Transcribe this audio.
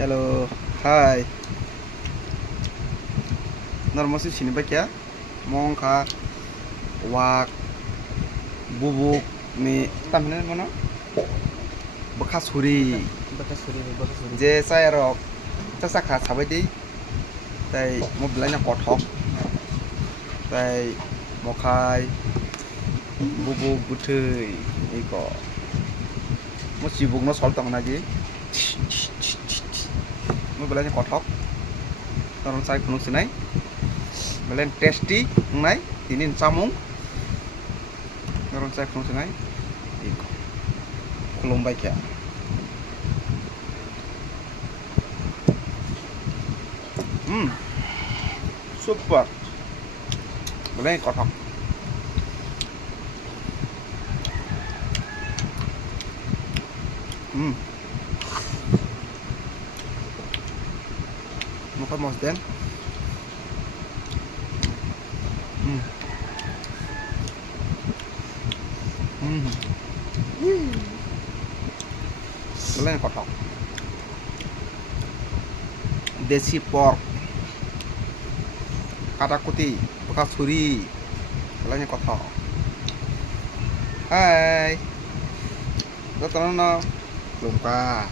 Hello, hi. Normal sih sini baik ya. Mongka, wak, bubuk, mi, tamnya mana? Bekas huri. Bakasuri. Je saya rok, saka sabai deh. Tai mobilnya kotok. Tai mokai, bubuk butui. Iko. Mau sibuk no sol tong lagi. Mobilnya kotok. Orang saya penuh senai. Belen tasty, ngai. Ini samung. Orang saya penuh senai. Iko. Kulum baik ya. Super. Boleh kotak. Makan mas den. Boleh kotak. Desi pork. Katakuti, bekas suri. Bolehnya kotak. Hai. Lo tahu no? Belum kah?